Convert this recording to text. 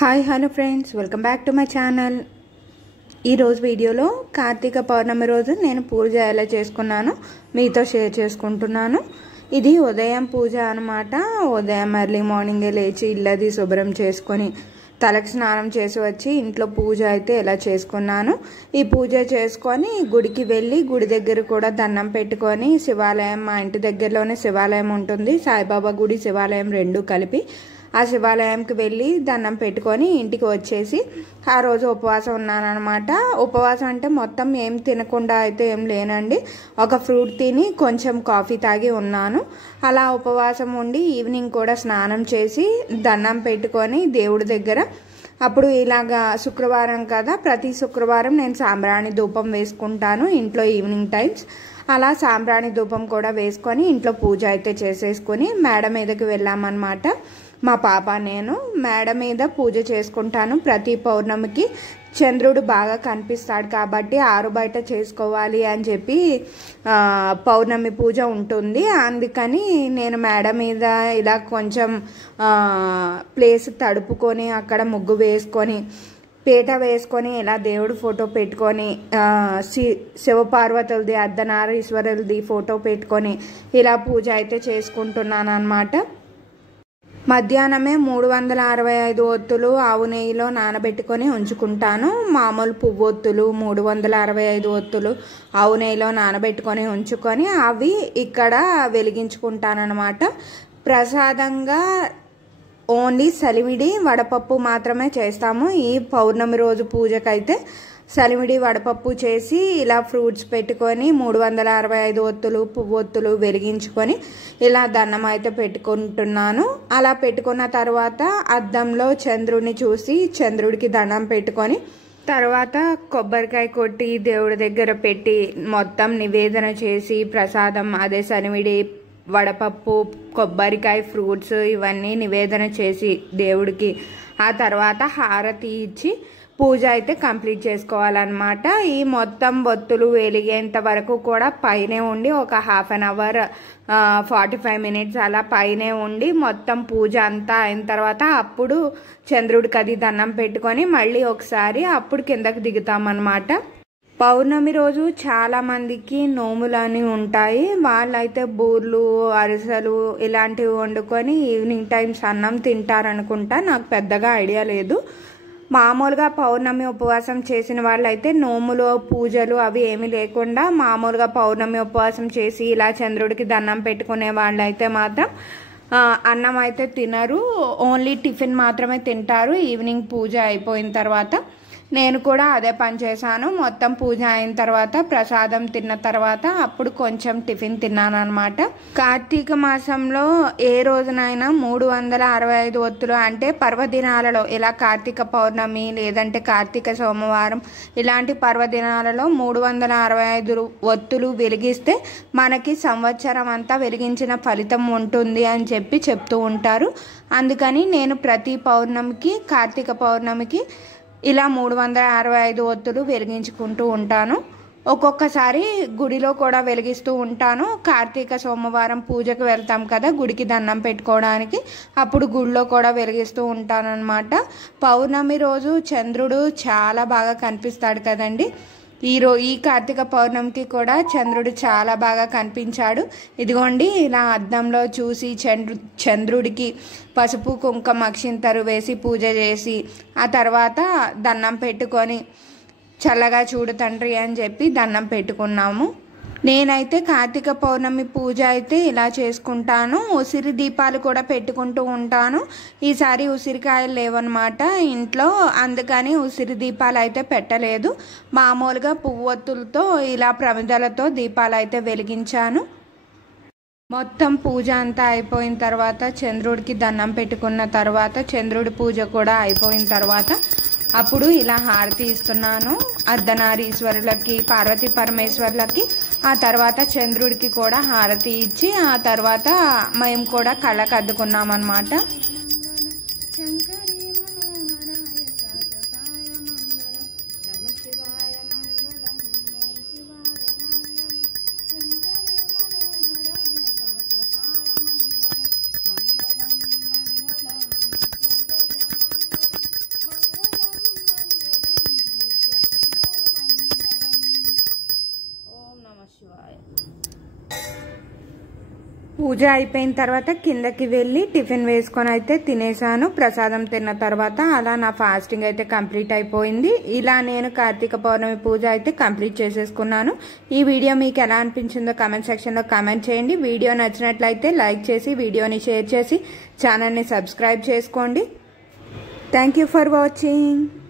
Hi hello friends, welcome back to my channel. ఈరోజు వీడియోలో కార్తీక పౌర్ణమి రోజు నేను పూజ ఎలా చేసుకున్నానో మీతో షేర్ చేసుకుంటున్నాను. ఇది ఉదయం పూజ అనమాట. ఉదయం ఎర్లీ మార్నింగే లేచి ఇల్లది శుభ్రం చేసుకొని తలకు స్నానం చేసి వచ్చి ఇంట్లో పూజ అయితే ఎలా చేసుకున్నాను. ఈ పూజ చేసుకొని గుడికి వెళ్ళి గుడి దగ్గర కూడా దండం పెట్టుకొని శివాలయం, మా ఇంటి దగ్గరలోనే శివాలయం ఉంటుంది, సాయిబాబా గుడి శివాలయం రెండు కలిపి, ఆ శివాలయంకి వెళ్ళి దండం పెట్టుకొని ఇంటికి వచ్చేసి ఆ రోజు ఉపవాసం ఉన్నానమాట. ఉపవాసం అంటే మొత్తం ఏం తినకుండా అయితే ఏం లేనండి, ఒక ఫ్రూట్ తిని కొంచెం కాఫీ తాగి ఉన్నాను. అలా ఉపవాసం ఉండి ఈవినింగ్ కూడా స్నానం చేసి దండం పెట్టుకొని దేవుడి దగ్గర, అప్పుడు ఇలాగా శుక్రవారం కదా, ప్రతి శుక్రవారం నేను సాంబ్రాణి ధూపం వేసుకుంటాను ఇంట్లో ఈవినింగ్ టైమ్స్. అలా సాంబ్రాణి ధూపం కూడా వేసుకొని ఇంట్లో పూజ అయితే చేసేసుకొని మేడ మీదకి వెళ్ళామన్నమాట. మా పాప నేను మేడ మీద పూజ చేసుకుంటాను. ప్రతి పౌర్ణమికి చంద్రుడు బాగా కనిపిస్తాడు కాబట్టి ఆరు బయట చేసుకోవాలి అని చెప్పి పౌర్ణమి పూజ ఉంటుంది. అందుకని నేను మేడ మీద ఇలా కొంచెం ప్లేస్ తడుపుకొని అక్కడ ముగ్గు వేసుకొని పీట వేసుకొని ఇలా దేవుడి ఫోటో పెట్టుకొని శివపార్వతులది అర్ధనారీశ్వరులది ఫోటో పెట్టుకొని ఇలా పూజ అయితే చేసుకుంటున్నాను అన్నమాట. మధ్యాహ్నమే 365 ఒత్తులు ఆవు నెయ్యిలో నానబెట్టుకొని ఉంచుకుంటాను. మామూలు పువ్వొత్తులు 365 ఒత్తులు ఆవు నెయ్యిలో నానబెట్టుకొని ఉంచుకొని అవి ఇక్కడ వెలిగించుకుంటానన్నమాట. ప్రసాదంగా ఓన్లీ సలిమిడి వడపప్పు మాత్రమే చేస్తాము. ఈ పౌర్ణమి రోజు పూజకైతే సలిమిడి వడపప్పు చేసి ఇలా ఫ్రూట్స్ పెట్టుకొని 365 ఒత్తులు పువ్వొత్తులు వెలిగించుకొని ఇలా దండం అయితే పెట్టుకుంటున్నాను. అలా పెట్టుకున్న తర్వాత అద్దంలో చంద్రుడిని చూసి చంద్రుడికి దండం పెట్టుకొని తర్వాత కొబ్బరికాయ కొట్టి దేవుడి దగ్గర పెట్టి మొత్తం నివేదన చేసి ప్రసాదం అదే సలిమిడి వడపప్పు కొబ్బరికాయ ఫ్రూట్స్ ఇవన్నీ నివేదన చేసి దేవుడికి ఆ తర్వాత హారతి ఇచ్చి పూజ అయితే కంప్లీట్ చేసుకోవాలన్నమాట. ఈ మొత్తం ఒత్తులు వెలిగేంత వరకు కూడా పైనే ఉండి ఒక హాఫ్ అన్ అవర్ 45 మినిట్స్ అలా పైనే ఉండి మొత్తం పూజ అంతా అయిన తర్వాత అప్పుడు చంద్రుడికి అది దండం పెట్టుకొని మళ్ళీ ఒకసారి అప్పుడు కిందకి దిగుతామన్నమాట. పౌర్ణమి రోజు చాలా మందికి నోములని ఉంటాయి. వాళ్ళైతే బూర్లు అరిసెలు ఇలాంటివి వండుకొని ఈవినింగ్ టైమ్స్ అన్నం తింటారనుకుంటా, నాకు పెద్దగా ఐడియా లేదు. మామూలుగా పౌర్ణమి ఉపవాసం చేసిన వాళ్ళైతే నోములు పూజలు అవి ఏమీ లేకుండా మామూలుగా పౌర్ణమి ఉపవాసం చేసి ఇలా చంద్రుడికి దండం పెట్టుకునే వాళ్ళైతే మాత్రం అన్నం అయితే తినరు, ఓన్లీ టిఫిన్ మాత్రమే తింటారు ఈవినింగ్ పూజ అయిపోయిన తర్వాత. నేను కూడా అదే పని చేశాను. మొత్తం పూజ అయిన తర్వాత ప్రసాదం తిన్న తర్వాత అప్పుడు కొంచెం టిఫిన్ తిన్నాను అనమాట. కార్తీక మాసంలో ఏ రోజునైనా 365 ఒత్తులు అంటే పర్వదినాలలో ఇలా కార్తీక పౌర్ణమి లేదంటే కార్తీక సోమవారం ఇలాంటి పర్వదినాలలో 365 ఒత్తులు వెలిగిస్తే మనకి సంవత్సరం అంతా వెలిగించిన ఫలితం ఉంటుంది అని చెప్పి చెప్తూ ఉంటారు. అందుకని నేను ప్రతి పౌర్ణమికి కార్తీక పౌర్ణమికి ఇలా 365 ఒత్తులు వెలిగించుకుంటూ ఉంటాను. ఒక్కొక్కసారి గుడిలో కూడా వెలిగిస్తూ ఉంటాను. కార్తీక సోమవారం పూజకు వెళ్తాం కదా గుడికి దండం పెట్టుకోవడానికి, అప్పుడు గుడిలో కూడా వెలిగిస్తూ ఉంటాను అనమాట. పౌర్ణమి రోజు చంద్రుడు చాలా బాగా కనిపిస్తాడు కదండి. ఈ కార్తీక పౌర్ణమికి కూడా చంద్రుడు చాలా బాగా కనిపించాడు. ఇదిగోండి ఇలా అద్దంలో చూసి చంద్రుడికి పసుపు కుంకుమ అక్షింతలు వేసి పూజ చేసి ఆ తర్వాత దండం పెట్టుకొని చల్లగా చూడు తండ్రి అని చెప్పి దండం పెట్టుకున్నాము. నేనైతే కార్తీక పౌర్ణమి పూజ అయితే ఇలా చేసుకుంటాను. ఉసిరి దీపాలు కూడా పెట్టుకుంటూ ఉంటాను. ఈసారి ఉసిరికాయలు లేవన్నమాట ఇంట్లో, అందుకని ఉసిరి దీపాలు అయితే పెట్టలేదు. మామూలుగా పువ్వొత్తులతో ఇలా ప్రమిదలతో దీపాలు అయితే వెలిగించాను. మొత్తం పూజ అంతా అయిపోయిన తర్వాత చంద్రుడికి దండం పెట్టుకున్న తర్వాత చంద్రుడి పూజ కూడా అయిపోయిన తర్వాత అప్పుడు ఇలా హారతి ఇస్తున్నాను అర్ధనారీశ్వరులకి, పార్వతీ పరమేశ్వరులకి. ఆ తర్వాత చంద్రుడికి కూడా హారతి ఇచ్చి ఆ తర్వాత మేము కూడా కళ్ళకు అద్దుకున్నాం అన్నమాట. పూజ అయిపోయిన తర్వాత కిందకి వెళ్ళి టిఫిన్ వేసుకొని అయితే తినేసాను. ప్రసాదం తిన్న తర్వాత అలా నా ఫాస్టింగ్ అయితే కంప్లీట్ అయిపోయింది. ఇలా నేను కార్తీక పౌర్ణమి పూజ అయితే కంప్లీట్ చేసేసుకున్నాను. ఈ వీడియో మీకు ఎలా అనిపించిందో కామెంట్ సెక్షన్లో కామెంట్ చేయండి. వీడియో నచ్చినట్లయితే లైక్ చేసి వీడియోని షేర్ చేసి ఛానల్ని సబ్స్క్రైబ్ చేసుకోండి. Thank you for watching.